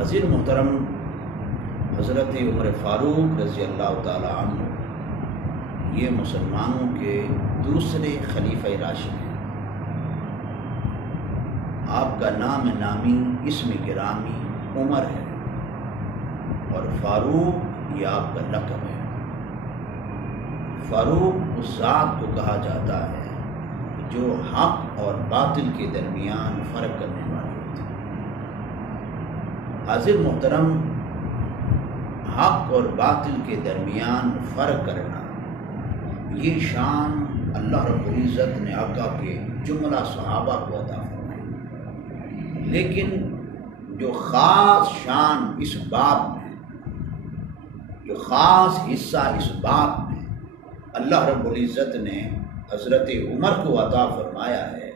عزیز محترم، حضرت عمر فاروق رضی اللہ تعالی عنہ یہ مسلمانوں کے دوسرے خلیفہ راشد ہیں۔ آپ کا نام نامی اسم گرامی عمر ہے اور فاروق یہ آپ کا لقب ہے۔ فاروق اس ذات کو کہا جاتا ہے جو حق اور باطل کے درمیان فرق کرنے والے ہوتے ہیں۔ حاضر محترم، حق اور باطل کے درمیان فرق کرنا یہ شان اللہ رب العزت نے آقا کے جملہ صحابہ کو عطا فرمائی، لیکن جو خاص شان اس باب میں، جو خاص حصہ اس باب میں اللہ رب العزت نے حضرت عمر کو عطا فرمایا ہے،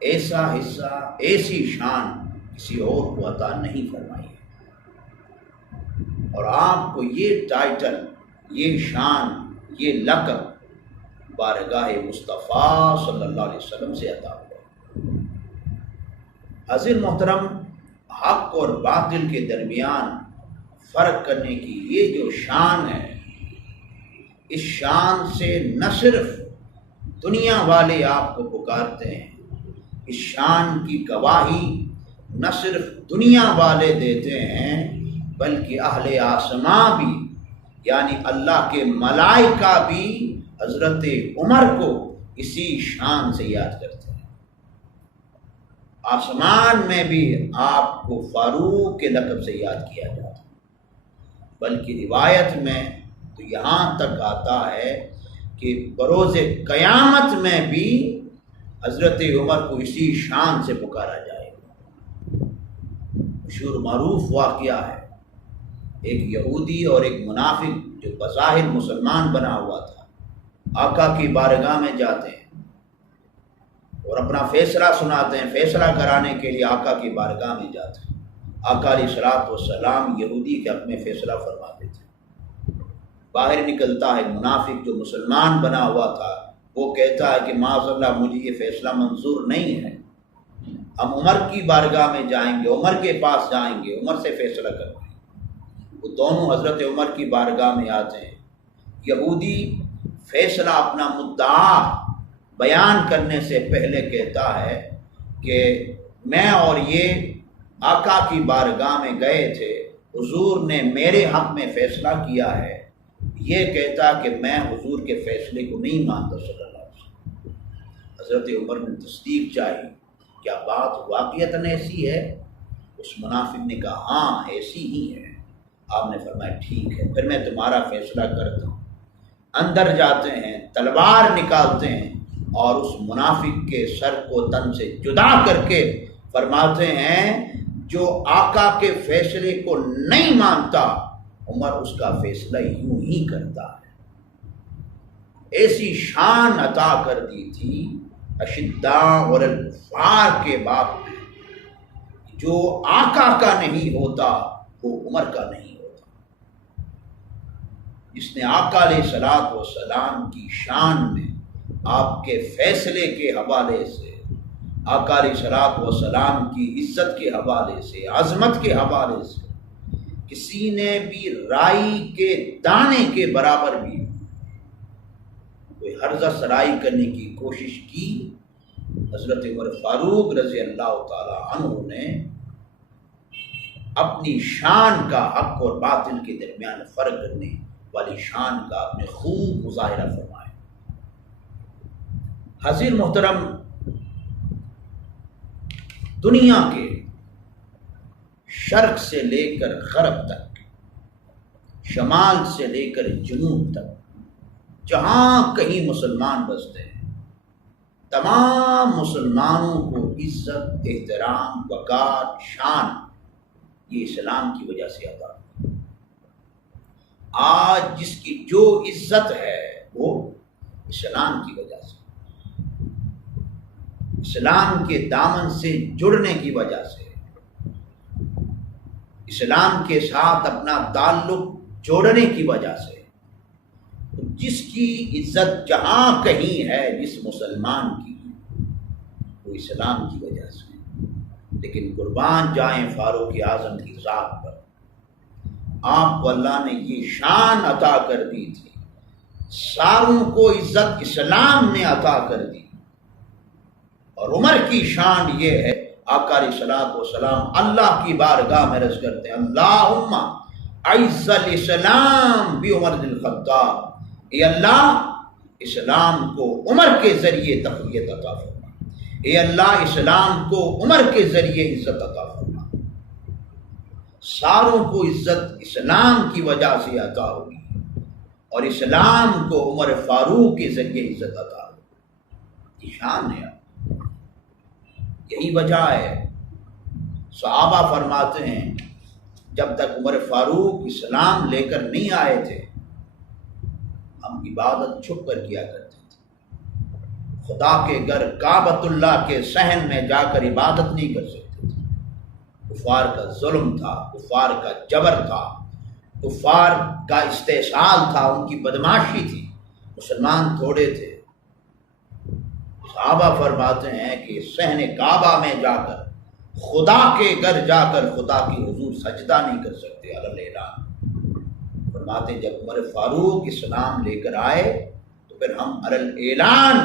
ایسا حصہ، ایسی شان کسی اور کو عطا نہیں فرمائی ہے۔ اور آپ کو یہ ٹائٹل، یہ شان، یہ لقب بارگاہ مصطفیٰ صلی اللہ علیہ وسلم سے عطا ہوا۔ حضرت محترم، حق اور باطل کے درمیان فرق کرنے کی یہ جو شان ہے، اس شان سے نہ صرف دنیا والے آپ کو پکارتے ہیں، اس شان کی گواہی نہ صرف دنیا والے دیتے ہیں بلکہ اہل آسماں بھی، یعنی اللہ کے ملائکہ بھی حضرت عمر کو اسی شان سے یاد کرتے ہیں۔ آسمان میں بھی آپ کو فاروق کے لقب سے یاد کیا جاتا ہے، بلکہ روایت میں تو یہاں تک آتا ہے کہ بروز قیامت میں بھی حضرت عمر کو اسی شان سے پکارا جائے گا۔ مشہور معروف واقعہ ہے، ایک یہودی اور ایک منافق جو بظاہر مسلمان بنا ہوا تھا، آقا کی بارگاہ میں جاتے ہیں اور اپنا فیصلہ سناتے ہیں، فیصلہ کرانے کے لیے آقا کی بارگاہ میں جاتے ہیں۔ آقا علیہ الصلوۃ والسلام یہودی کے حق میں فیصلہ فرما دیتے ہیں۔ باہر نکلتا ہے منافق جو مسلمان بنا ہوا تھا، وہ کہتا ہے کہ معاذ اللہ مجھے یہ فیصلہ منظور نہیں ہے، ہم عمر کی بارگاہ میں جائیں گے، عمر کے پاس جائیں گے، عمر سے فیصلہ کروائیں گے۔ وہ دونوں حضرت عمر کی بارگاہ میں آتے ہیں۔ یہودی فیصلہ اپنا مدعا بیان کرنے سے پہلے کہتا ہے کہ میں اور یہ آقا کی بارگاہ میں گئے تھے، حضور نے میرے حق میں فیصلہ کیا ہے۔ یہ کہتا کہ میں حضور کے فیصلے کو نہیں مانتا صلی اللہ علیہ وسلم۔ حضرت عمر نے تصدیق چاہی، کیا بات واقعتاً ایسی ہے؟ اس منافق نے کہا ہاں ایسی ہی ہے۔ آپ نے فرمایا ٹھیک ہے، پھر میں تمہارا فیصلہ کرتا ہوں۔ اندر جاتے ہیں، تلوار نکالتے ہیں اور اس منافق کے سر کو تن سے جدا کر کے فرماتے ہیں جو آقا کے فیصلے کو نہیں مانتا، عمر اس کا فیصلہ یوں ہی کرتا ہے۔ ایسی شان عطا کر دی تھی اشداء اور الکفار کے باب میں، جو آقا کا نہیں ہوتا وہ عمر کا نہیں ہوتا۔ جس نے آقا علیہ الصلوۃ والسلام کی شان میں، آپ کے فیصلے کے حوالے سے، آقا علیہ الصلوۃ والسلام کی عزت کے حوالے سے، عظمت کے حوالے سے کسی نے بھی رائی کے دانے کے برابر بھی کوئی حرزہ سرائی کرنے کی کوشش کی، حضرت عمر فاروق رضی اللہ تعالی عنہ نے اپنی شان کا، حق اور باطل کے درمیان فرق کرنے والی شان کا آپ نے خوب مظاہرہ فرمایا۔ حضرت محترم، دنیا کے شرق سے لے کر غرب تک، شمال سے لے کر جنوب تک، جہاں کہیں مسلمان بستے ہیں، تمام مسلمانوں کو عزت، احترام، وقار، شان یہ اسلام کی وجہ سے عطا ہے۔ آج جس کی جو عزت ہے وہ اسلام کی وجہ سے، اسلام کے دامن سے جڑنے کی وجہ سے، اسلام کے ساتھ اپنا تعلق جوڑنے کی وجہ سے، جس کی عزت جہاں کہیں ہے جس مسلمان کی، وہ اسلام کی وجہ سے۔ لیکن قربان جائیں فاروق اعظم کی ذات پر، آپ کو اللہ نے یہ شان عطا کر دی تھی، ساروں کو عزت اسلام نے عطا کر دی۔ اور عمر کی شان یہ ہے، آقا علیہ الصلوۃ والسلام اللہ کی بارگاہ میں عرض کرتے ہیں اللہم اعز الاسلام بعمر بن الخطاب، اے اللہ اسلام کو عمر کے ذریعے تقویت عطا فرما، اے اللہ اسلام کو عمر کے ذریعے عزت عطا فرما۔ ساروں کو عزت اسلام کی وجہ سے عطا ہوگی اور اسلام کو عمر فاروق کے ذریعے عزت عطا ہوگی، یہ شان ہے۔ یہی وجہ ہے صحابہ فرماتے ہیں جب تک عمر فاروق اسلام لے کر نہیں آئے تھے ہم عبادت چھپ کر کیا کرتے تھے، خدا کے گھر کعبۃ اللہ کے صحن میں جا کر عبادت نہیں کر سکتے تھے، کفار کا ظلم تھا، کفار کا جبر تھا، کفار کا استحصال تھا، ان کی بدماشی تھی، مسلمان تھوڑے تھے۔ صحابہ فرماتے ہیں کہ صحن کعبہ میں جا کر خدا کے گھر جا کر خدا کی حضور سجدہ نہیں کر سکتے علی اعلان۔ فرماتے ہیں جب عمر فاروق اسلام لے کر آئے تو پھر ہم علی اعلان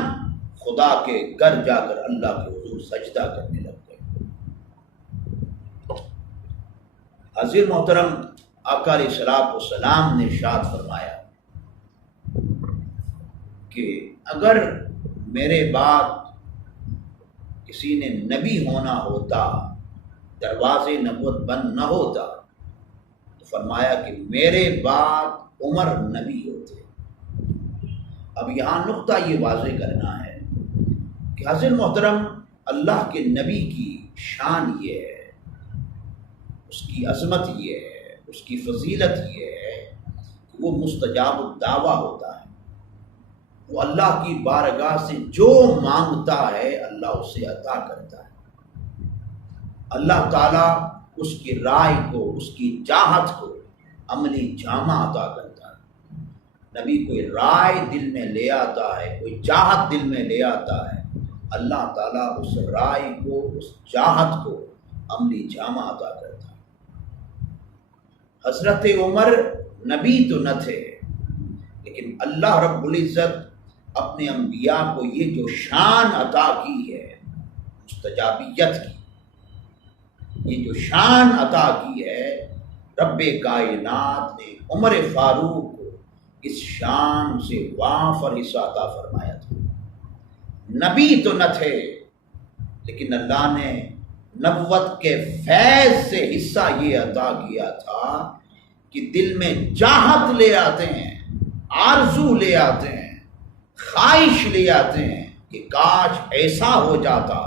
خدا کے گھر جا کر اللہ کے حضور سجدہ کرنے لگ گئے۔ حضرت محترم آقا علیہ الصلوۃ والسلام نے ارشاد فرمایا کہ اگر میرے بعد کسی نے نبی ہونا ہوتا، دروازے نبوت بند نہ ہوتا، تو فرمایا کہ میرے بعد عمر نبی ہوتے۔ اب یہاں نقطہ یہ واضح کرنا ہے کہ حضرت محترم اللہ کے نبی کی شان یہ ہے، اس کی عظمت یہ ہے، اس کی فضیلت یہ ہے کہ وہ مستجاب الدعویٰ ہوتا ہے، وہ اللہ کی بارگاہ سے جو مانگتا ہے اللہ اسے عطا کرتا ہے۔ اللہ تعالیٰ اس کی رائے کو، اس کی چاہت کو عملی جامہ عطا کرتا ہے۔ نبی کوئی رائے دل میں لے آتا ہے، کوئی چاہت دل میں لے آتا ہے، اللہ تعالیٰ اس رائے کو، اس چاہت کو عملی جامہ عطا کرتا ہے۔ حضرت عمر نبی تو نہ تھے، لیکن اللہ رب العزت اپنے انبیاء کو یہ جو شان عطا کی ہے مستجابیت کی، یہ جو شان عطا کی ہے، رب کائنات نے عمر فاروق کو اس شان سے وافر حصہ عطا فرمایا تھا۔ نبی تو نہ تھے، لیکن اللہ نے نبوت کے فیض سے حصہ یہ عطا کیا تھا کہ دل میں چاہت لے آتے ہیں، آرزو لے آتے ہیں، خواہش لے آتے ہیں کہ کاش ایسا ہو جاتا۔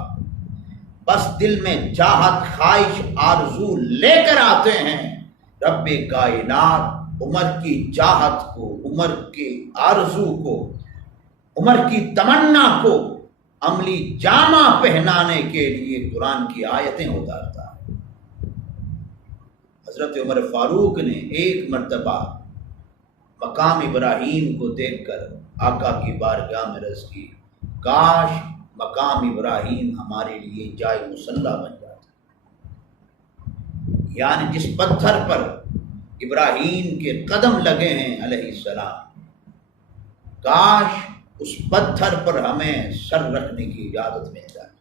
بس دل میں چاہت، خواہش، آرزو لے کر آتے ہیں، رب کائنات عمر کی چاہت کو، عمر کی آرزو کو، عمر کی تمنا کو عملی جامہ پہنانے کے لیے قرآن کی آیتیں اتارتا ہے۔ حضرت عمر فاروق نے ایک مرتبہ مقام ابراہیم کو دیکھ کر آقا کی بارگاہ میں عرض کی، کاش مقام ابراہیم ہمارے لیے جائے مصلی بن جاتا۔ یعنی جس پتھر پر ابراہیم کے قدم لگے ہیں علیہ السلام، کاش اس پتھر پر ہمیں سر رکھنے کی اجازت مل جاتی،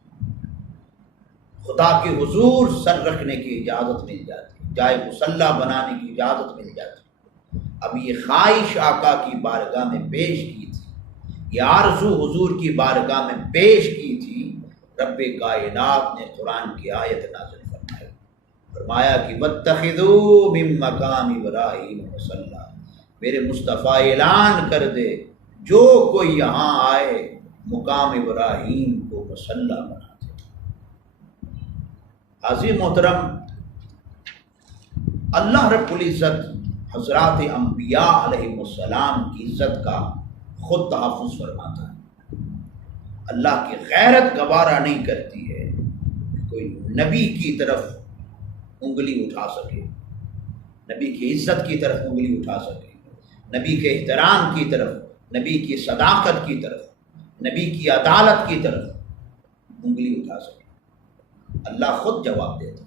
خدا کے حضور سر رکھنے کی اجازت مل جاتی، جائے مصلی بنانے کی اجازت مل جاتی۔ اب یہ خواہش آقا کی بارگاہ میں پیش کی تھی، یہ آرزو حضور کی بارگاہ میں پیش کی تھی، رب کائنات نے قرآن کی آیت نازل فرمائی، فرمایا کہ واتخذوا من مقام ابراہیم مصلی، میرے مصطفیٰ اعلان کر دے جو کوئی یہاں آئے مقام ابراہیم کو مصلی بنا دے۔ حاضر محترم، اللہ رب العزت حضرات انبیاء علیہ السلام کی عزت کا خود تحفظ فرماتا ہے۔ اللہ کی غیرت گوارا نہیں کرتی ہے کہ کوئی نبی کی طرف انگلی اٹھا سکے، نبی کی عزت کی طرف انگلی اٹھا سکے، نبی کے احترام کی طرف، نبی کی صداقت کی طرف، نبی کی عدالت کی طرف انگلی اٹھا سکے۔ اللہ خود جواب دیتا،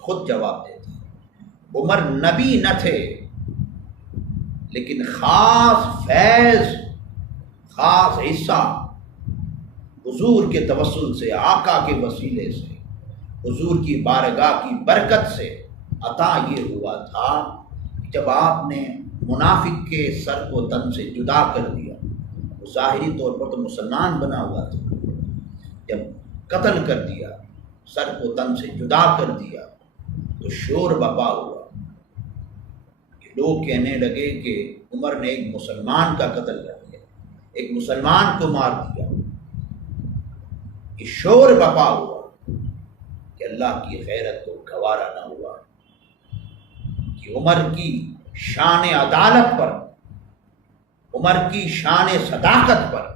خود جواب دیتا۔ عمر نبی نہ تھے، لیکن خاص فیض، خاص حصہ حضور کے توسل سے، آقا کے وسیلے سے، حضور کی بارگاہ کی برکت سے عطا یہ ہوا تھا کہ جب آپ نے منافق کے سر کو تن سے جدا کر دیا، وہ ظاہری طور پر تو مسلمان بنا ہوا تھا، جب قتل کر دیا، سر کو تن سے جدا کر دیا، تو شور بپا ہوا کہ لوگ کہنے لگے کہ عمر نے ایک مسلمان کا قتل کر دیا، ایک مسلمان کو مار دیا۔ یہ شور بپا ہوا کہ اللہ کی غیرت کو گوارا نہ ہوا کہ عمر کی شان عدالت پر، عمر کی شان صداقت پر،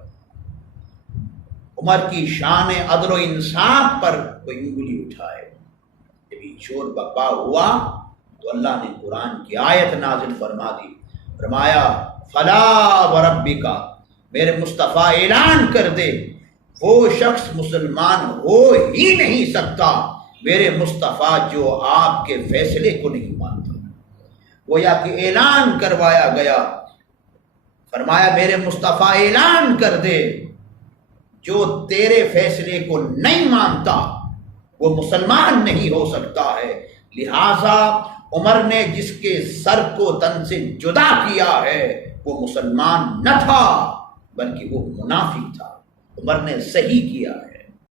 عمر کی شان عدل و انصاف پر کوئی انگلی اٹھائے۔ جب یہ شور بپا ہوا تو اللہ نے قرآن کی آیت نازل فرما دی، فرمایا فلا وربک، میرے مصطفیٰ اعلان کر دے وہ شخص مسلمان ہو ہی نہیں سکتا میرے مصطفیٰ جو آپ کے فیصلے کو نہیں مانتا۔ گویا کہ اعلان کروایا گیا، فرمایا میرے مصطفیٰ اعلان کر دے جو تیرے فیصلے کو نہیں مانتا وہ مسلمان نہیں ہو سکتا ہے۔ لہذا عمر نے جس کے سر کو تن سے جدا کیا ہے وہ مسلمان نہ تھا بلکہ وہ منافق تھا، عمر نے صحیح کیا ہے۔